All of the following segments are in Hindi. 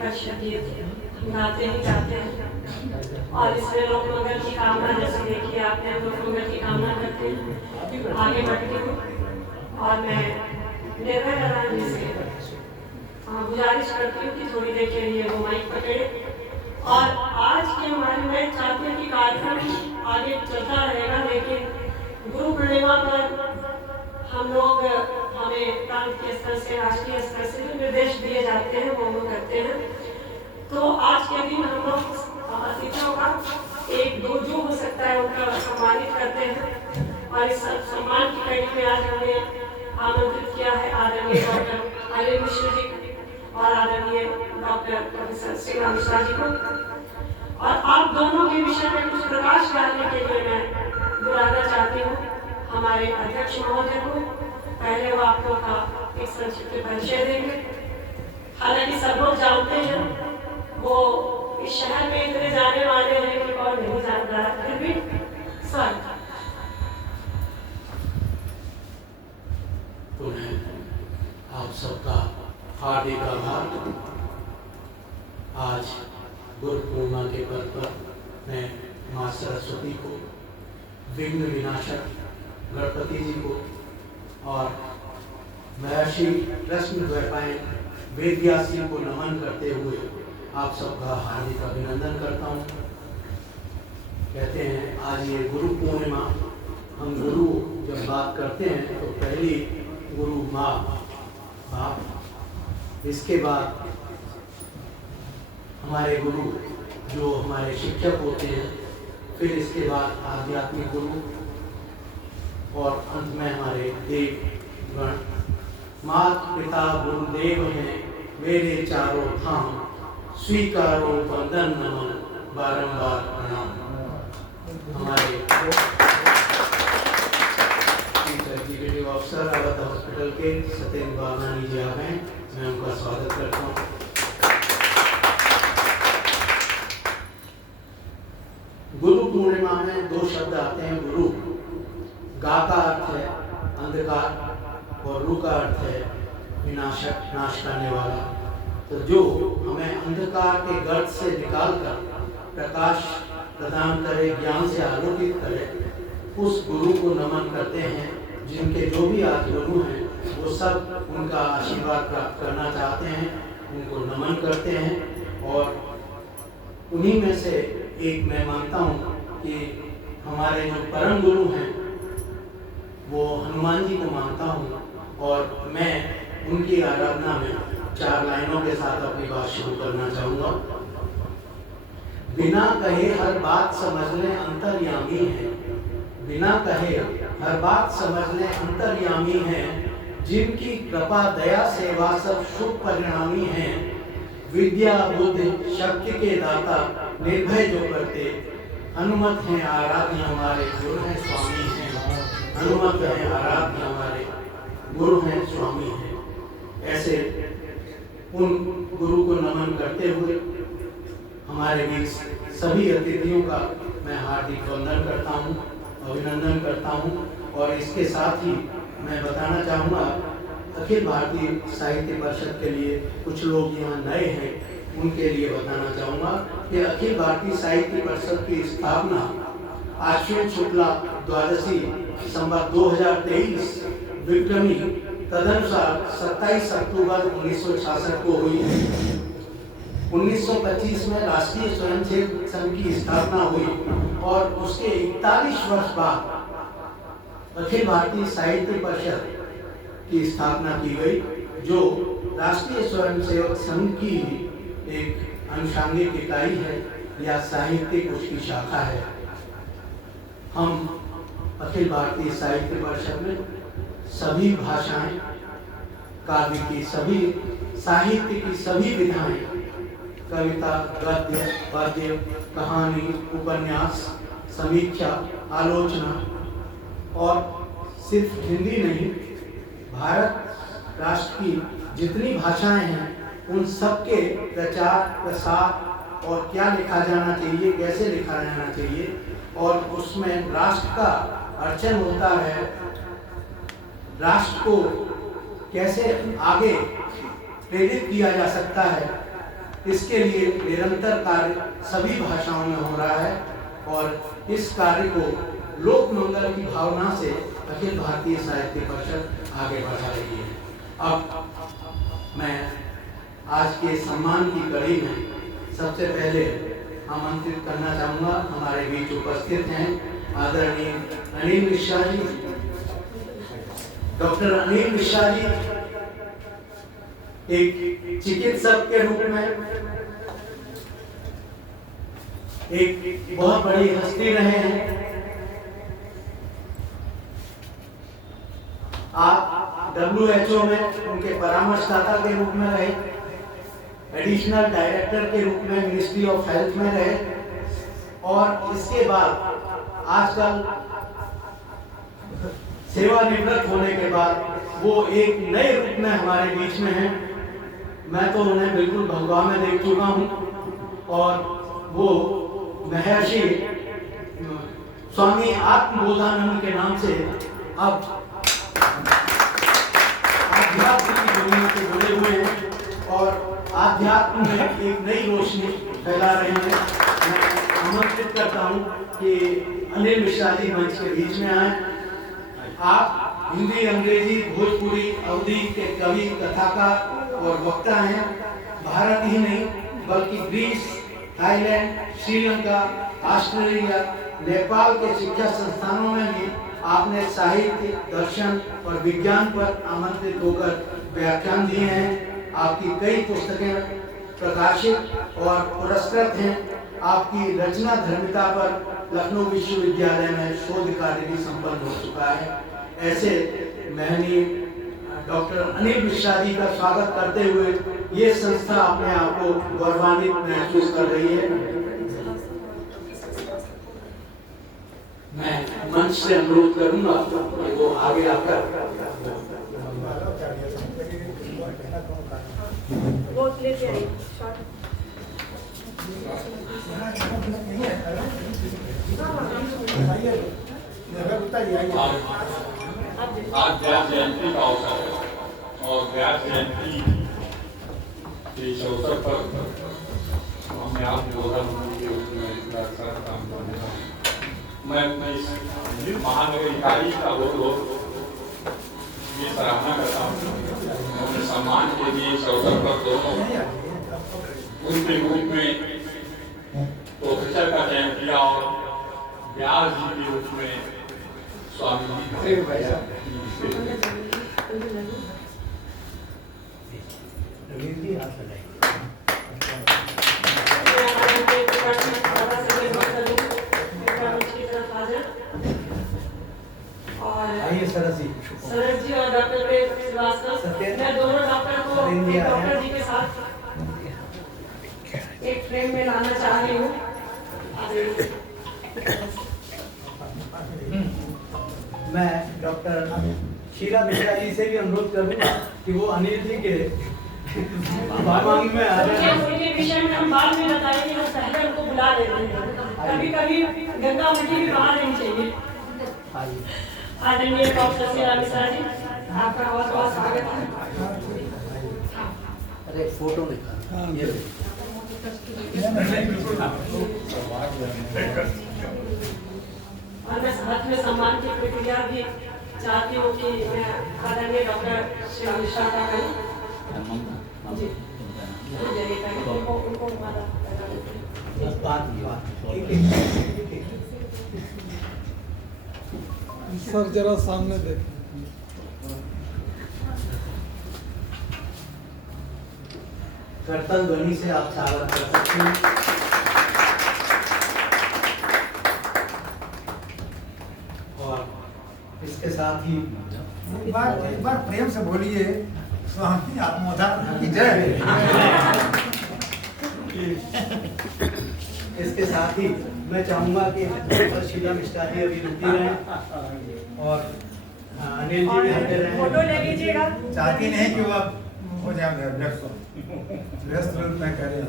परिषद गाते ही गाते हैं और इसमें लोक मंगल की कामना, जैसे देखिए आपने लोक मंगल की कामना करते हैं, आगे बढ़ते हो। और मैं निर्भय नारायण जी से गुजारिश करती हूँ कि थोड़ी देर के लिए वो माइक पकड़े। और आज के हमारे मैं चाहती हूँ कि कार्यक्रम आगे चलता रहेगा, लेकिन गुरु पूर्णिमा पर हम लोग हमें प्रांत के स्तर से, राष्ट्रीय स्तर से जो निर्देश दिए जाते हैं वो हम करते हैं। तो आज के दिन हम लोग अतिथियों का एक दो जो हो सकता है उनका सम्मानित करते हैं। और इस सम्मान की कड़ी में आज हमने आमंत्रित किया है आदरणीय डॉक्टर अनिल मिश्र जी और आदरणीय डॉक्टर प्रोफेसर श्रीराम मिश्रा जी को। और आप दोनों के विषय में कुछ प्रकाश डालने के लिए मैं बुलाना चाहती हूँ हमारे अध्यक्ष महोदय को। पहले वो आप लोगों का एक संक्षिप्त परिचय देंगे। हालांकि सब लोग जानते हैं, वो इस शहर में इतने जाने वाले हैं कि कौन नहीं जानता है, फिर भी स्वागत। आप सबका हार्दिक आभार। आज गुरु पूर्णिमा के पर्व पर मैं माँ सरस्वती को, विघ्न विनाशक गणपति जी को और महर्षि कृष्णद्वैपायन वेदव्यास जी को नमन करते हुए आप सबका हार्दिक अभिनंदन करता हूँ। कहते हैं आज ये गुरु पूर्णिमा, हम गुरु जब बात करते हैं तो पहली गुरु माँ बाप, इसके बाद हमारे गुरु जो हमारे शिक्षक होते हैं, फिर इसके बाद आध्यात्मिक गुरु और अंत में हमारे देव गण। माता पिता गुरुदेव हैं मेरे चारों धाम, स्वीकारो वंदन नमन बारंबार प्रणाम। हमारे एग्जीक्यूटिव ऑफिसर अवध हॉस्पिटल के सत्येंद्र बागवानी जी आ गए, मैं उनका स्वागत करता हूँ। गुरु पूर्णिमा में दो शब्द आते हैं। गुरु गा का अर्थ है अंधकार और रू का अर्थ है विनाशक, नाश करने वाला। तो जो हमें अंधकार के गर्त से निकालकर प्रकाश प्रदान करे, ज्ञान से आलोकित करे, उस गुरु को नमन करते हैं। जिनके जो भी आज गुरु हैं वो सब उनका आशीर्वाद प्राप्त करना चाहते हैं, उनको नमन करते हैं। और उन्हीं में से एक मैं मानता हूँ कि हमारे जो परम गुरु हैं वो हनुमान जी को मानता हूँ, और मैं उनकी आराधना में 4 लाइनों के साथ अपनी बात शुरू करना चाहूँगा। बिना कहे हर बात समझ ले अंतर्यामी है, बिना कहे हर बात समझ ले अंतर्यामी है, जिनकी कृपा दया सेवा सब शुभ परिणामी है। विद्या बुद्धि शक्ति के दाता निर्भय जो करते, हनुमत हैं आराध्य हमारे गुरु हैं स्वामी हैं। हनुमत हैं आराध्य हमारे गुरु हैं स्वामी हैं। ऐसे उन गुरु को नमन करते हुए हमारे बीच सभी अतिथियों का मैं हार्दिक वंदन करता हूँ, अभिनंदन करता हूँ। और इसके साथ ही मैं बताना चाहूँगा अखिल भारतीय साहित्य परिषद के लिए कुछ लोग यहाँ नए हैं, उनके लिए बताना चाहूँगा कि अखिल भारतीय साहित्य परिषद की स्थापना आश्विन शुक्ला द्वादशी संवत 2023 विक्रमी तदनुसार 27 अक्टूबर 1966 को हुई है। 1925 में राष्ट्रीय स्वयंसेवक संघ की स्थापना हुई और उसके 41 वर्ष बाद अखिल भारतीय साहित्य परिषद की स्थापना की गई, जो राष्ट्रीय स्वयंसेवक संघ की एक अनुषांगिक इकाई है या साहित्यिक उसकी शाखा है। हम अखिल भारतीय साहित्य परिषद में सभी भाषाएं, काव्य की सभी, साहित्य की सभी विधाएं, कविता, गद्य, पद्य, कहानी, उपन्यास, समीक्षा, आलोचना, और सिर्फ हिंदी नहीं, भारत राष्ट्र की जितनी भाषाएं हैं उन सब के प्रचार प्रसार और क्या लिखा जाना चाहिए, कैसे लिखा जाना चाहिए, और उसमें राष्ट्र का अर्चन होता है, राष्ट्र को कैसे आगे प्रेरित किया जा सकता है, इसके लिए निरंतर कार्य सभी भाषाओं में हो रहा है और इस कार्य को लोक मंगल की भावना से अखिल भारतीय साहित्य परिषद आगे बढ़ा रही है। अब मैं आज के सम्मान की कड़ी में सबसे पहले आमंत्रित करना चाहूँगा, हमारे बीच उपस्थित हैं आदरणीय अनिल मिश्रा जी। डॉक्टर अनिल मिश्रा जी एक चिकित्सक के रूप में एक बहुत बड़ी हस्ती रहे हैं। आप WHO में उनके परामर्शदाता के रूप में रहे, एडिशनल डायरेक्टर के रूप में मिनिस्ट्री ऑफ हेल्थ में रहे और इसके बाद आजकल सेवानिवृत्त होने के बाद वो एक नए रूप में हमारे बीच में हैं। मैं तो उन्हें बिल्कुल भगवा में देख चुका हूँ और वो महर्षि स्वामी आत्मबोधानंद के नाम से अब आध्यात्म की दुनिया से जुड़े हुए हैं और आध्यात्म में एक नई रोशनी फैला रहे हैं। मैं आमंत्रित करता हूँ कि अनिल मिश्रा जी मंच के बीच में आए। आप हिंदी, अंग्रेजी, भोजपुरी, अवधी के कवि, कथाकार और वक्ता हैं। भारत ही नहीं बल्कि Greece, Thailand, Sri Lanka, Australia, Nepal के शिक्षा संस्थानों में भी आपने साहित्य, दर्शन और विज्ञान पर आमंत्रित होकर व्याख्यान दिए हैं। आपकी कई पुस्तकें प्रकाशित और पुरस्कृत हैं। आपकी रचना धर्मिता पर लखनऊ विश्वविद्यालय में शोध कार्य भी संपन्न हो चुका है। ऐसे महनीय डॉक्टर अनिल मिश्रा जी का स्वागत करते हुए ये संस्था अपने आप को गौरवान्वित महसूस कर रही है। मैं मंच से अनुरोध करूंगा कि वो आगे आकर आज व्यास जयंती का अवसर है और व्यास जयंती के इस अवसर पर हमने आत्मबोधन के रूप में काम करना। मैं अपने इस महानगर इकाई का बहुत ये सराहना करता हूँ। अपने सम्मान के लिए इस अवसर पर दोनों उनके रूप में प्रोफेसर का चयन किया और व्यास जी के रूप में स्वामी सरस जी और डॉक्टर श्रीवास्तव, मैं दोनों डॉक्टर को डॉक्टर जी के साथ एक फ्रेम में लाना चाह रही हूँ। मैं डॉक्टर शीला मिश्रा जी से भी अनुरोध करूंगा कि वो अनिल जी के बागवानी में आ जाए। उनके विषय में हम बाद में बताएंगे, हम पहले उनको बुला लेते हैं। कभी कभी गंगा मिट्टी भी बाहर नहीं चाहिए। आदरणीय डॉक्टर शीला मिश्रा जी, आपका बहुत बहुत स्वागत है। अरे फोटो निकाल ये और मैं साथ में सम्मान की प्रक्रिया भी चाहती हूँ कि मैं आदरणीय डॉक्टर शीला मिश्रा का करूँ जी उनको सर जरा सामने देख। कर्तन ध्वनि से आप स्वागत कर सकते हैं। और इसके साथ ही एक बार प्रेम से बोलिए, स्वामी आत्मोधान की जय। इसके साथ ही मैं चाहूंगा कि डॉक्टर शीला मिश्रा जी अभी रुकी रहें और अनिल जी भी हटे रहें। फोटो ले लीजिएगा। चाहती नहीं कि वो हो जाए व्यस्त रूप में करें।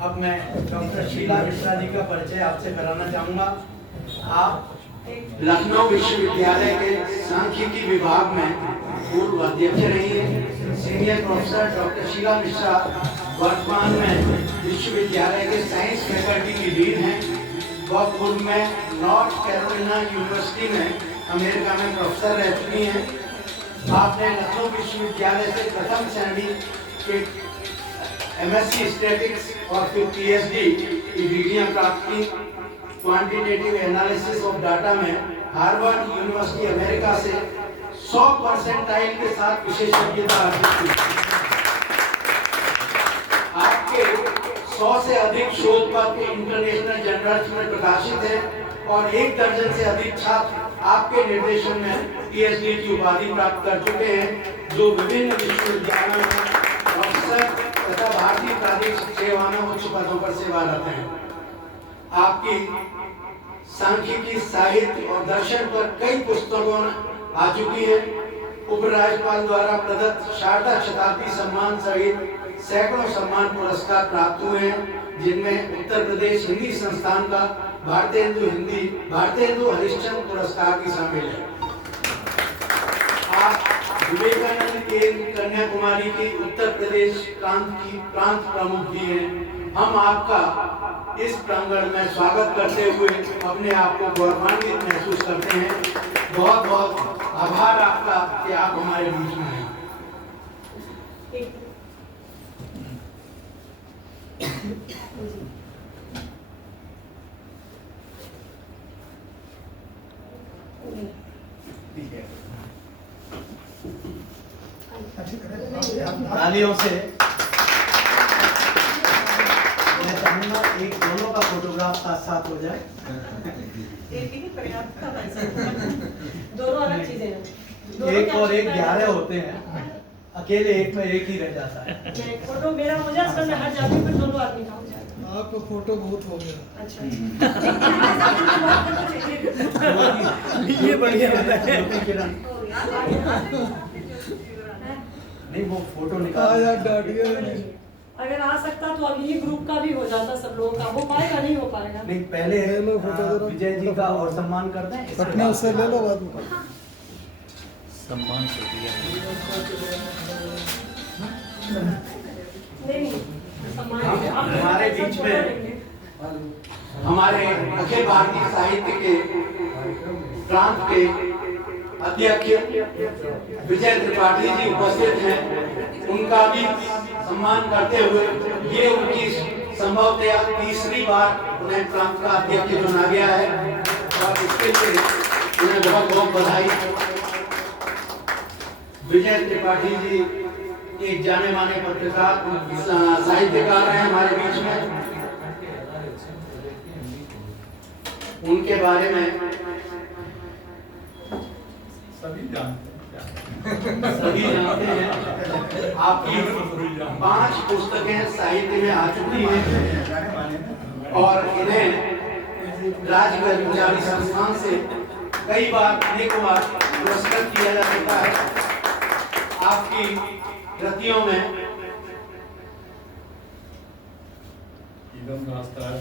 अब मैं डॉक्टर शीला मिश्रा जी का परिचय आपसे कराना चाहूंगा। आप लखनऊ विश्वविद्यालय के सांख्यिकी विभाग में पूर्व अध्यक्ष रही हैं, senior professor doctor Sheela Mishra वर्तमान में विश्वविद्यालय के साइंस फैकल्टी की डीन हैं। वह पूर्व में नॉर्थ कैरोलिना यूनिवर्सिटी में अमेरिका में प्रोफेसर रह चुकी हैं। आपने लखनऊ विश्वविद्यालय से प्रथम श्रेणी के MSc स्टैटिक्स और फिर PhD की डिग्रियां प्राप्त की। क्वांटिटेटिव एनालिसिस ऑफ डाटा में हार्वर्ड यूनिवर्सिटी अमेरिका से 100% के साथ विशेषज्ञता हासिल की। आपके 100 से अधिक शोध पत्र इंटरनेशनल जर्नल्स में प्रकाशित हैं और 1 दर्जन से अधिक छात्र आपके निर्देशन में PhD की उपाधि प्राप्त कर चुके हैं, जो विभिन्न विश्वविद्यालयों में प्रोफेसर तथा भारतीय प्रादेशिक सेवा में उच्च पदों पर सेवारत हैं। आपकी सांख्यिकी, साहित्य और दर्शन पर कई पुस्तकों आ चुकी है। उपराज्यपाल द्वारा प्रदत्त शारदा शताब्दी सम्मान सहित सैकड़ों सम्मान पुरस्कार प्राप्त हुए हैं, जिनमें उत्तर प्रदेश हिंदी संस्थान का भारतेंदु हरिश्चंद्र पुरस्कार भी शामिल है। आप विवेकानंद केंद्र कन्याकुमारी के उत्तर प्रदेश प्रांत प्रमुख भी हैं। हम आपका इस प्रांगण में स्वागत करते हुए अपने आप को गौरवान्वित महसूस करते हैं। बहुत बहुत आभार आपका कि आप हमारे बीच में हैं। तालियों से मैं चाहूंगा एक दोनों का फोटोग्राफ साथ साथ हो जाए। एक ही पर्याप्त था वैसे। दोनों अलग चीजें हैं। एक और एक 11 होते हैं, अकेले एक में एक ही रह जाता है। फोटो मेरा हो जाए, अगर मैं हट जाती हूँ फिर दोनों आदमी का हो जाएगा। आपका फोटो बहुत हो गया। अच्छा ये बढ़िया है। नहीं वो फोटो निकाल यार डांट गया नहीं। अगर आ सकता तो अभी ये ग्रुप का भी हो जाता, सब लोगों का हो पाएगा, नहीं हो पाएगा। नहीं पहले लो फोटो जरा। विजय जी का और सम्मान कर दें। पटना उससे ले लो बाद में। सम्मान से दिया नहीं सम्मान हमारे बीच में हमारे अखिल भारतीय साहित्य के प्रांत के अध्यक्ष विजय त्रिपाठी जी उपस्थित हैं। उनका भी सम्मान करते हुए ये उनकी संभवतः तीसरी बार उन्हें प्रांत का अध्यक्ष चुना गया है और इसके लिए उन्हें बहुत बहुत बधाई। विजय त्रिपाठी जी एक जाने माने पत्रकार साहित्यकार हैं हमारे बीच में। उनके बारे में सभी जानते हैं। आपकी 5 पुस्तकें साहित्य में आ चुकी हैं और इन्हें राज्य कर्मचारी संस्थान से कई बार अनेकों बार पुरस्कृत किया जा चुका है। आपकी कृतियों में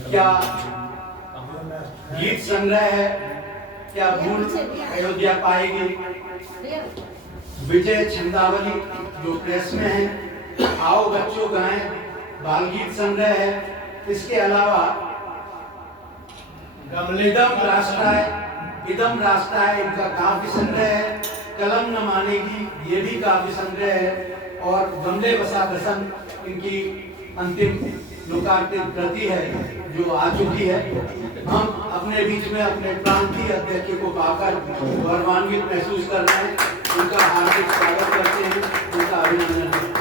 क्या गीत संग्रह है, क्या भूल अयोध्या पाएगी, विजय छंदावली जो प्रेस में है, आओ बच्चों गाएं बाल गीत संग्रह है। इसके अलावा गमलेदम राष्ट्राय इदम राष्ट्राय इनका काव्य संग्रह है, कलम न मानेगी ये भी काव्य संग्रह है और गमले बसा दसन इनकी अंतिम लोकार्पित कृति है जो आ चुकी है। हम अपने बीच में अपने प्रांतीय अध्यक्ष को पाकर गौरवान्वित महसूस कर रहे हैं। उनका हार्दिक स्वागत करते हैं, उनका अभिनंदन करते हैं।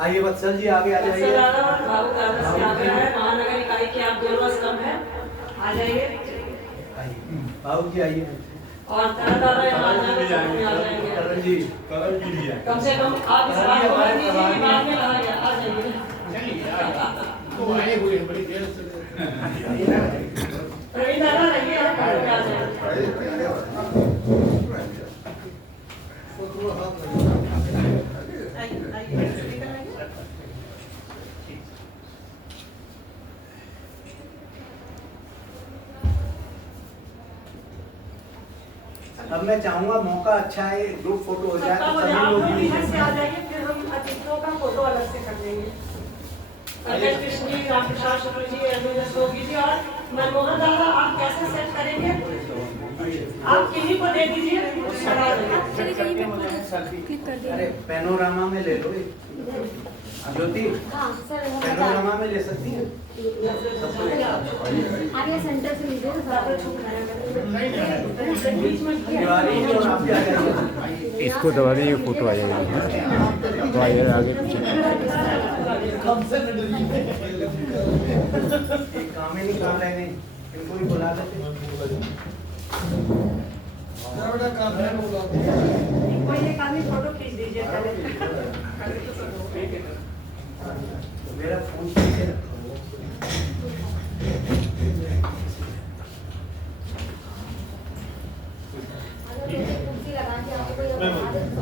आइए वत्सल जी आगे आ जाइए। महानगर इकाई के आप दोनों स्तंभ हैं, आ जाइए। बाबू जी आइए। और करण जी कम से कम आप इस बात को मान लीजिए कि बाद में कहा गया, आ जाइए। तो आए हुए बड़ी देर से प्रवीण दादा रहिए, आप आ जाइए। फोटो हाथ लगा। अब मैं चाहूंगा मौका अच्छा है, ग्रुप फोटो हो जाए सबका तो हो जाए, सभी आप लोग लोग मिल इधर से आ सकते हैं। जाइए, फिर हम अतिथियों का फोटो अलग से कर देंगे। पंकज कृष्ण जी, रामप्रसाद शुक्ल जी, अरविंद रस्तोगी जी और मनमोहन दादा, आप कैसे सेट करेंगे? आप किन्हीं को दे दीजिए, खड़ा हो जाइए। चलिए कहीं पे क्लिक कर अरे दीजिए। पैनोरामा में ले लो एक। ज्योति हाँ सर पैनोरामा में ले सकती है सबको एक साथ। आगे सेंटर से लीजिए तो ज़्यादा ज़्यादा छुप रहेगा। बीच में तिवारी जी और आप क्या करेंगे? इसको दबा दीजिए, फोटो आ जाएगी तो आइए आगे पीछे। एक काम ही नहीं कर रहे हैं, इनको भी बुला देते। कोई एक आदमी फोटो खींच दीजिए पहले। मेरा फोन पीछे रखो। कुर्सी लगा के आपको कोई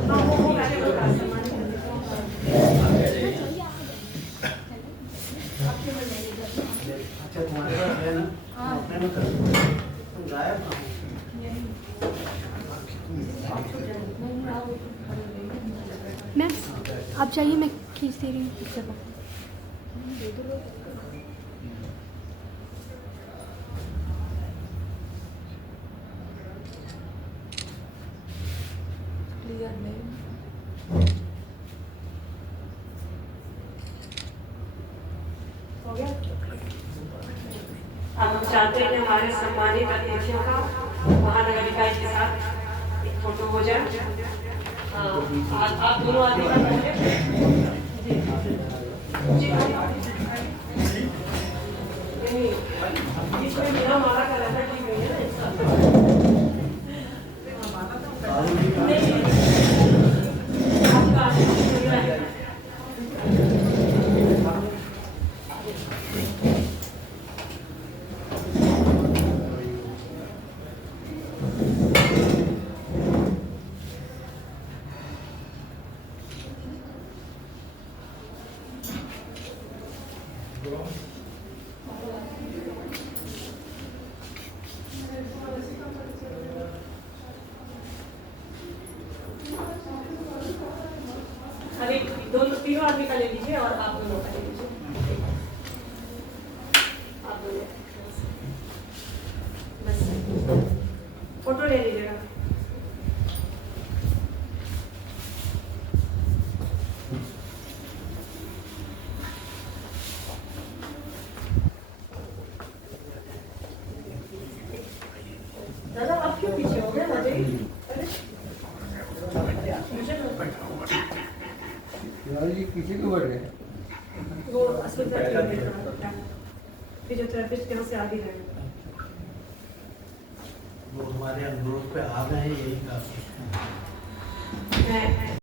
हाँ, वो पहले बता सम्मान अच्छा तुम्हारे पास है ना? अपने में कर दो। तुम गायब कहाँ हो? मैम आप चाहिए, मैं खींच दे रही हूँ पिक्चर को। हो गया? अब हम चाहते हैं कि हमारे सम्मानित अतिथियों का महानगर निकाय के साथ एक फोटो हो जाए। आप दोनों आदमी का पहले जी नहीं, इसमें बिना माला का रहता ठीक नहीं है ना। नहीं, आपका आशीर्वाद है। अभी दोनों तीनों आदमी का ले लीजिए और आप दोनों का ले लीजिए। आप दोनों बस फोटो ले लीजिएगा। दादा आप क्यों पीछे हो गए? आ जाइए। वो फिजियोथेरेपिस्ट यहाँ से आगे रहेंगे। वो हमारे अनुरोध पे आ गए हैं, यही काफी है। मैं